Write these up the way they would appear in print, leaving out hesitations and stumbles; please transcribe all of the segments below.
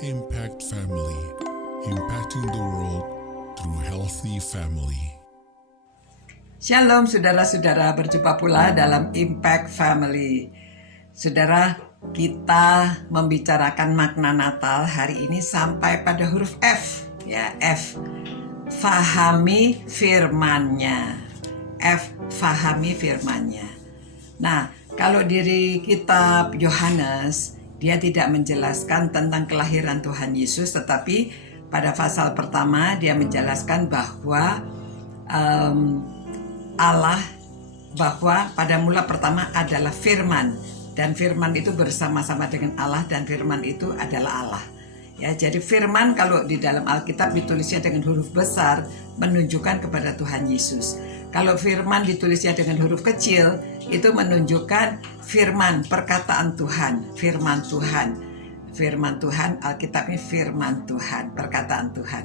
Impact Family, impacting the world through healthy family. Shalom saudara-saudara, berjumpa pula dalam Impact Family. Saudara, kita membicarakan makna Natal hari ini sampai pada huruf F, ya, F. Fahami firman-Nya. F, fahami firman-Nya. Nah, kalau dari kitab Yohanes, dia tidak menjelaskan tentang kelahiran Tuhan Yesus, tetapi pada pasal pertama dia menjelaskan bahwa Allah, bahwa pada mula pertama adalah firman, dan firman itu bersama-sama dengan Allah, dan firman itu adalah Allah. Ya, jadi firman kalau di dalam Alkitab ditulisnya dengan huruf besar menunjukkan kepada Tuhan Yesus. Kalau firman ditulisnya dengan huruf kecil, itu menunjukkan firman, perkataan Tuhan, firman Tuhan. Firman Tuhan, Alkitab ini firman Tuhan, perkataan Tuhan.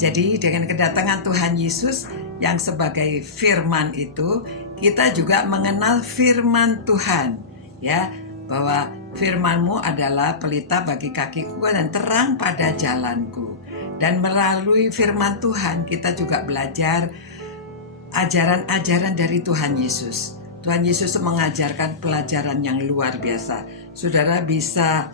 Jadi dengan kedatangan Tuhan Yesus yang sebagai firman itu, kita juga mengenal firman Tuhan, ya, bahwa firman-Mu adalah pelita bagi kakiku dan terang pada jalanku. Dan melalui firman Tuhan kita juga belajar ajaran-ajaran dari Tuhan Yesus. Tuhan Yesus mengajarkan pelajaran yang luar biasa. Saudara bisa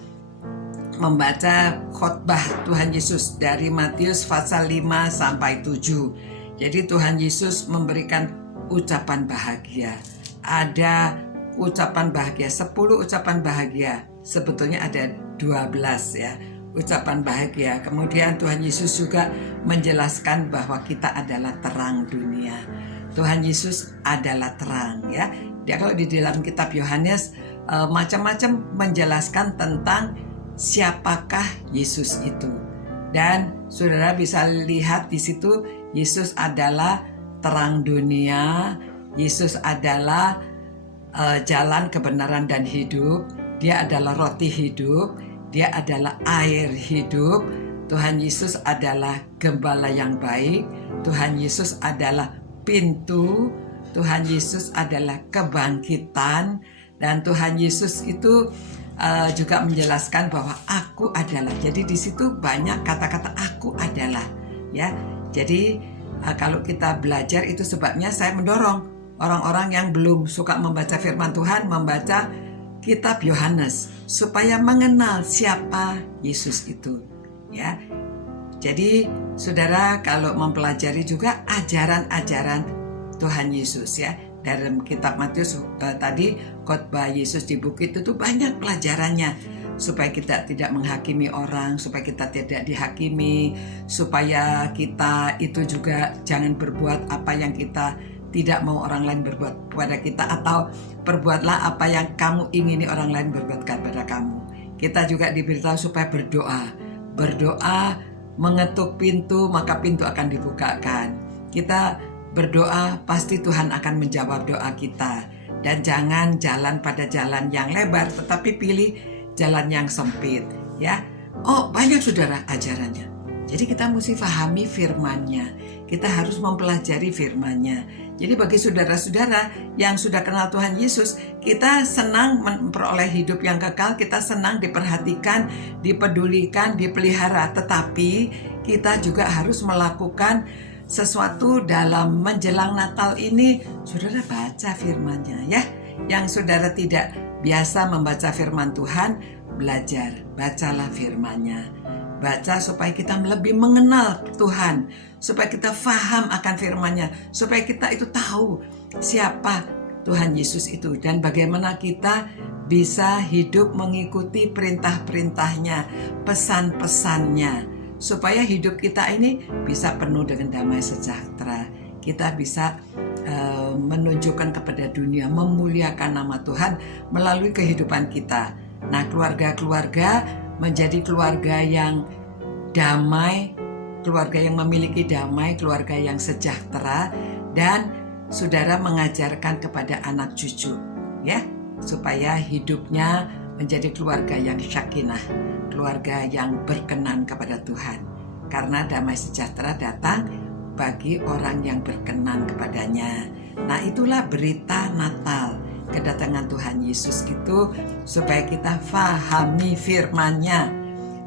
membaca khotbah Tuhan Yesus dari Matius pasal 5 sampai 7. Jadi Tuhan Yesus memberikan ucapan bahagia. Ada ucapan bahagia, 10 ucapan bahagia. Sebetulnya ada 12 ya, ucapan bahagia. Kemudian Tuhan Yesus juga menjelaskan bahwa kita adalah terang dunia. Tuhan Yesus adalah terang, ya. Dia kalau di dalam kitab Yohanes macam-macam menjelaskan tentang siapakah Yesus itu. Dan saudara bisa lihat di situ Yesus adalah terang dunia, Yesus adalah jalan kebenaran dan hidup, dia adalah roti hidup, dia adalah air hidup, Tuhan Yesus adalah gembala yang baik, Tuhan Yesus adalah pintu, Tuhan Yesus adalah kebangkitan, dan Tuhan Yesus itu juga menjelaskan bahwa aku adalah. Jadi di situ banyak kata-kata aku adalah, ya. Jadi kalau kita belajar itu sebabnya saya mendorong orang-orang yang belum suka membaca firman Tuhan membaca kitab Yohanes supaya mengenal siapa Yesus itu, ya. Jadi saudara kalau mempelajari juga ajaran-ajaran Tuhan Yesus, ya. Dalam kitab Matius tadi khotbah Yesus di bukit itu banyak pelajarannya, supaya kita tidak menghakimi orang, supaya kita tidak dihakimi, supaya kita itu juga jangan berbuat apa yang kita tidak mau orang lain berbuat kepada kita, atau perbuatlah apa yang kamu ingini orang lain berbuat kepada kamu. Kita juga diberitahu supaya berdoa, mengetuk pintu maka pintu akan dibukakan. Kita berdoa pasti Tuhan akan menjawab doa kita. Dan jangan jalan pada jalan yang lebar, tetapi pilih jalan yang sempit, ya. Oh, banyak saudara ajarannya. Jadi kita mesti pahami firman-Nya. Kita harus mempelajari firman-Nya. Jadi bagi saudara-saudara yang sudah kenal Tuhan Yesus, kita senang memperoleh hidup yang kekal, kita senang diperhatikan, dipedulikan, dipelihara. Tetapi kita juga harus melakukan sesuatu dalam menjelang Natal ini. Saudara baca firman-Nya, ya. Yang saudara tidak biasa membaca firman Tuhan, belajar, bacalah firman-Nya. Baca supaya kita lebih mengenal Tuhan, supaya kita faham akan firman-Nya, supaya kita itu tahu siapa Tuhan Yesus itu dan bagaimana kita bisa hidup mengikuti perintah-perintahnya, pesan-pesannya, supaya hidup kita ini bisa penuh dengan damai sejahtera. Kita bisa menunjukkan kepada dunia, memuliakan nama Tuhan melalui kehidupan kita. Nah, keluarga-keluarga menjadi keluarga yang damai, keluarga yang memiliki damai, keluarga yang sejahtera, dan saudara mengajarkan kepada anak cucu, ya, supaya hidupnya menjadi keluarga yang sakinah, keluarga yang berkenan kepada Tuhan. Karena damai sejahtera datang bagi orang yang berkenan kepadanya. Nah, itulah berita Natal, kedatangan Tuhan Yesus itu supaya kita fahami firman-Nya,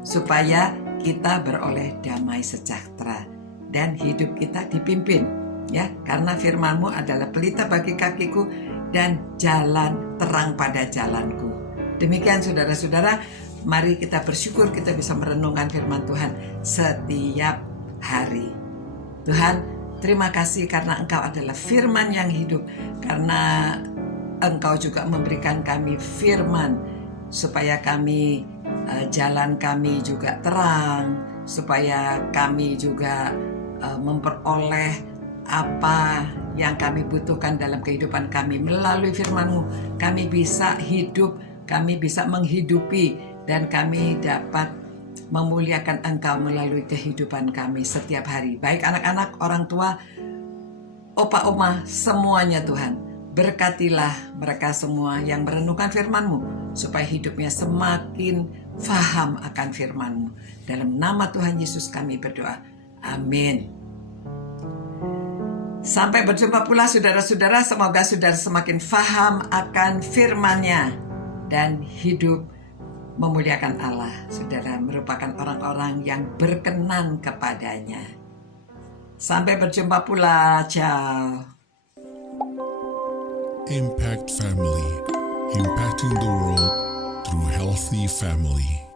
supaya kita beroleh damai sejahtera dan hidup kita dipimpin, ya, karena firman-Mu adalah pelita bagi kakiku dan jalan terang pada jalanku. Demikian saudara-saudara, mari kita bersyukur kita bisa merenungkan firman Tuhan setiap hari. Tuhan, terima kasih karena Engkau adalah firman yang hidup, karena Engkau juga memberikan kami firman supaya kami jalan kami juga terang, supaya kami juga memperoleh apa yang kami butuhkan dalam kehidupan kami. Melalui firman-Mu kami bisa hidup, kami bisa menghidupi, dan kami dapat memuliakan Engkau melalui kehidupan kami setiap hari. Baik anak-anak, orang tua, opa-oma, semuanya Tuhan. Berkatilah mereka semua yang merenungkan firman-Mu, supaya hidupnya semakin faham akan firman-Mu. Dalam nama Tuhan Yesus kami berdoa. Amin. Sampai berjumpa pula saudara-saudara, semoga saudara semakin faham akan firman-Nya dan hidup memuliakan Allah. Saudara merupakan orang-orang yang berkenan kepadanya. Sampai berjumpa pula. Ciao. Impact Family, impacting the world through healthy family.